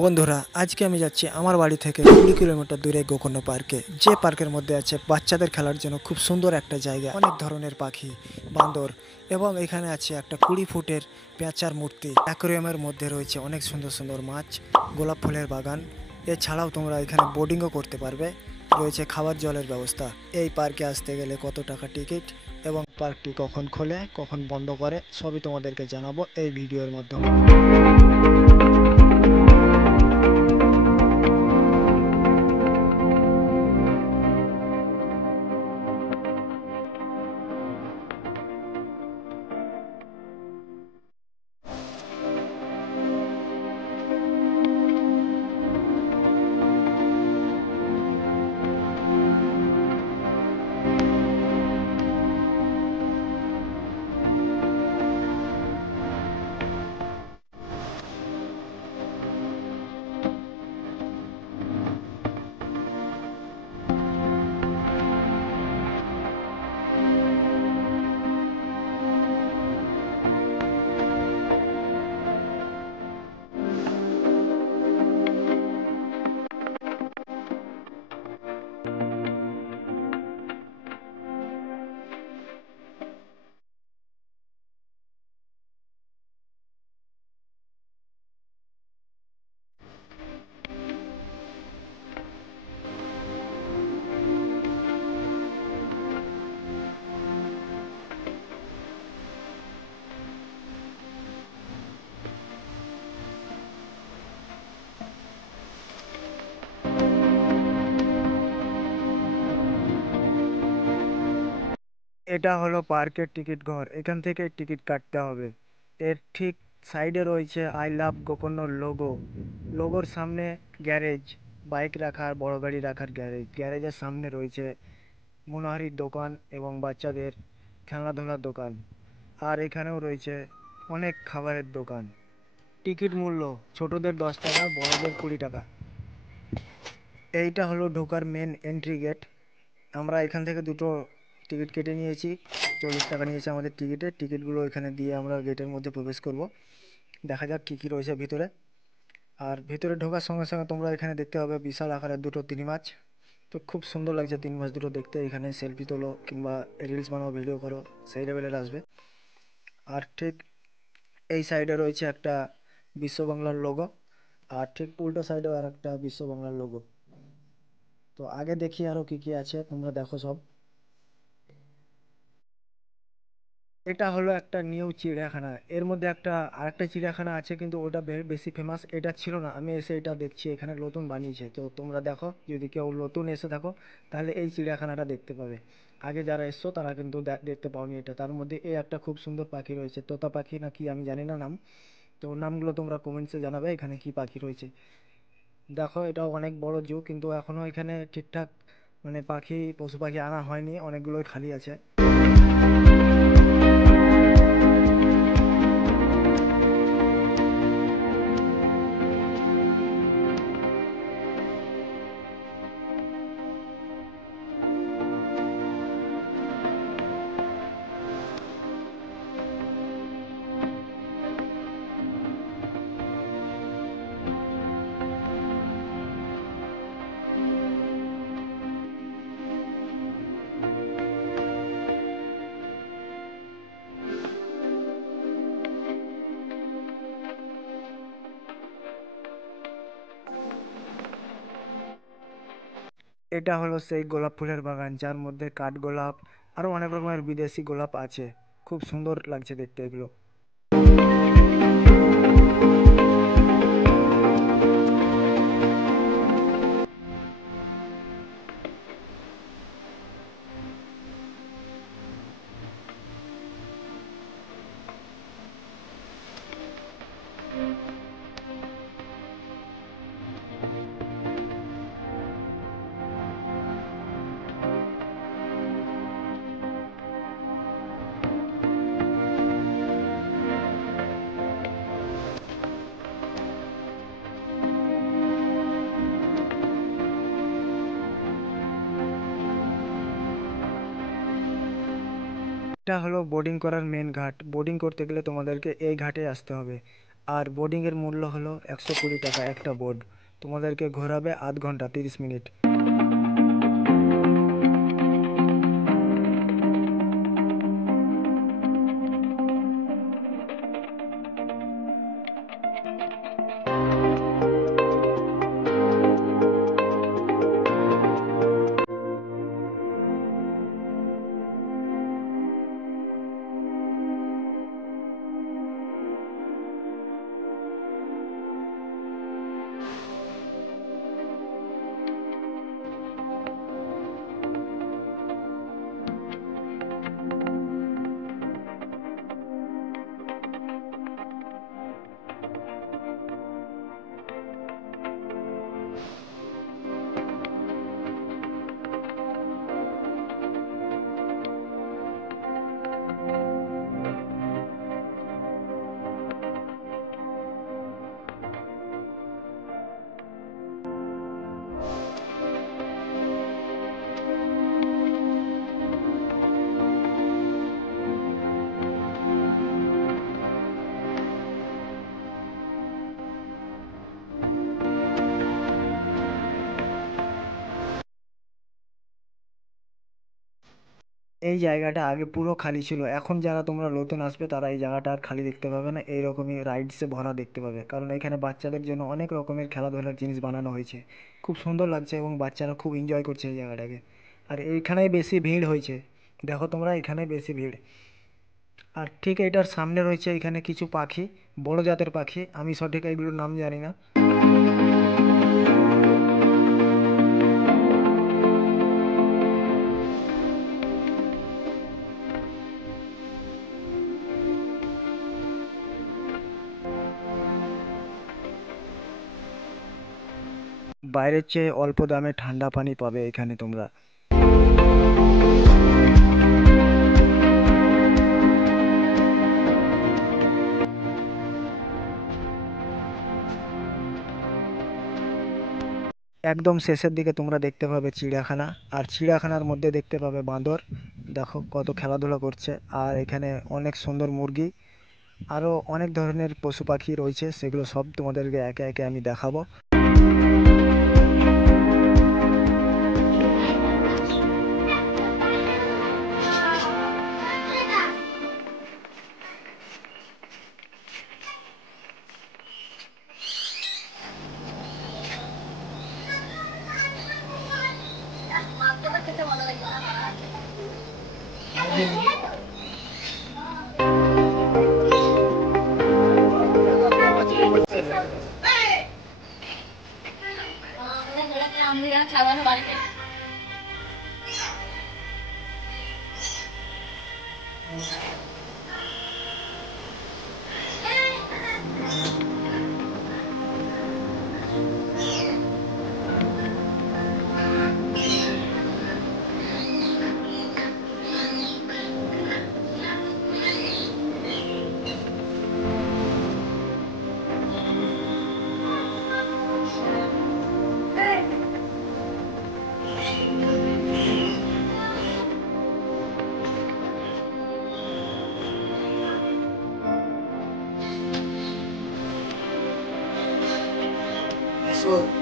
বন্ধুরা, আজকে আমি যাচ্ছি আমার বাড়ি থেকে 20 কিলোমিটার দূরে গোকর্ণ পার্কে। যে পার্কের মধ্যে আছে বাচ্চাদের খেলার জন্য খুব সুন্দর একটা জায়গা, অনেক ধরনের পাখি, বান্দর, এবং এখানে আছে একটা 20 ফুটের পেঁচার মূর্তি। অ্যাকোয়ারিয়ামের মধ্যে রয়েছে অনেক সুন্দর সুন্দর মাছ, গোলাপ ফুলের বাগান। এছাড়াও তোমরা এখানে বোটিংও করতে পারবে। রয়েছে খাবার জলের ব্যবস্থা। এই পার্কে আসতে গেলে কত টাকা টিকিট এবং পার্কটি কখন খোলে কখন বন্ধ করে সবই তোমাদেরকে জানাবো এই ভিডিওর মাধ্যমে। এটা হলো পার্কের টিকিট ঘর, এখান থেকে টিকিট কাটতে হবে। এর ঠিক সাইডে রয়েছে আই লাভ গোকর্ণ লোগো। লোগোর সামনে গ্যারেজ, বাইক রাখার, বড় গাড়ি রাখার গ্যারেজ। গ্যারেজের সামনে রয়েছে মনোহারীর দোকান এবং বাচ্চাদের খেলনাধুলার দোকান। আর এখানেও রয়েছে অনেক খাবারের দোকান। টিকিট মূল্য ছোটদের 10 টাকা, বড়দের 20 টাকা। এইটা হলো ঢোকার মেন এন্ট্রি গেট। আমরা এখান থেকে দুটো টিকিট কেটে নিয়েছি। 40 টাকা নিয়েছে আমাদের টিকিটের। টিকিটগুলো এখানে দিয়ে আমরা গেটের মধ্যে প্রবেশ করব। দেখা যাক কী কী রয়েছে ভিতরে। আর ভিতরে ঢোকার সঙ্গে সঙ্গে তোমরা এখানে দেখতে পাবে বিশাল আকারের দুটো তিমি মাছ। তো খুব সুন্দর লাগছে তিমি মাছ দুটো দেখতে। এখানে সেলফি তোলো কিংবা রিলস বানাও, ভিডিও করো, সেই লেভেলের আসবে। আর ঠিক এই সাইডে রয়েছে একটা বিশ্ব বাংলার লোগো, আর ঠিক উল্টো সাইডেও আর একটা বিশ্ব বাংলার লোগো। তো আগে দেখি আরও কী কী আছে, তোমরা দেখো সব। এটা হলো একটা নিউ চিড়িয়াখানা। এর মধ্যে একটা আরেকটা চিড়িয়াখানা আছে, কিন্তু ওটা বেশি ফেমাস। এটা ছিল না, আমি এসে এটা দেখছি এখানে নতুন বানিয়েছে। তো তোমরা দেখো, যদি কেউ নতুন এসে থাকো তাহলে এই চিড়িয়াখানাটা দেখতে পাবে। আগে যারা এসছো তারা কিন্তু দেখতে পাওনি এটা। তার মধ্যে এই একটা খুব সুন্দর পাখি রয়েছে, তোতা পাখি না কি আমি জানি না নাম। তো নামগুলো তোমরা কমেন্টসে জানাবে এখানে কি পাখি রয়েছে। দেখো, এটাও অনেক বড় জু, কিন্তু এখনো এখানে ঠিকঠাক মানে পশু পাখি আনা হয়নি, অনেকগুলোই খালি আছে। এটা হলো সেই গোলাপ ফুলের বাগান, যার মধ্যে কাঠগোলাপ আরো অনেক রকমের বিদেশি গোলাপ আছে। খুব সুন্দর লাগছে দেখতে এগুলো। এটা হলো বোর্ডিং করার মেন ঘাট। বোর্ডিং করতে গেলে তোমাদেরকে এই ঘাটে আসতে হবে। আর বোর্ডিংয়ের মূল্য হলো 120 টাকা একটা বোর্ড। তোমাদেরকে ঘোরাবে আধ ঘন্টা 30 মিনিট। এই জায়গাটা আগে পুরো খালি ছিল, এখন যারা তোমরা নতুন আসবে তারা এই জায়গাটা আর খালি দেখতে পাবে না, এইরকমই রাইডসে ভরা দেখতে পাবে, কারণ এখানে বাচ্চাদের জন্য অনেক রকমের খেলাধুলার জিনিস বানানো হয়েছে। খুব সুন্দর লাগছে এবং বাচ্চারা খুব এনজয় করছে এই জায়গাটাকে। আর এইখানেই বেশি ভিড় হয়েছে, দেখো তোমরা এখানেই বেশি ভিড়। আর ঠিক এটার সামনে রয়েছে এখানে কিছু পাখি, বড় জাতের পাখি, আমি সঠিক এইগুলোর নাম জানি না। বাইরের চেয়ে অল্প দামে ঠান্ডা পানি পাবে এখানে তোমরা। একদম শেষের দিকে তোমরা দেখতে পাবে চিড়িয়াখানা, আর চিড়িয়াখানার মধ্যে দেখতে পাবে বাঁদর, দেখো কত খেলাধুলা করছে। আর এখানে অনেক সুন্দর মুরগি, আরও অনেক ধরনের পশু পাখি রয়েছে, সেগুলো সব তোমাদেরকে একে একে আমি দেখাবো। So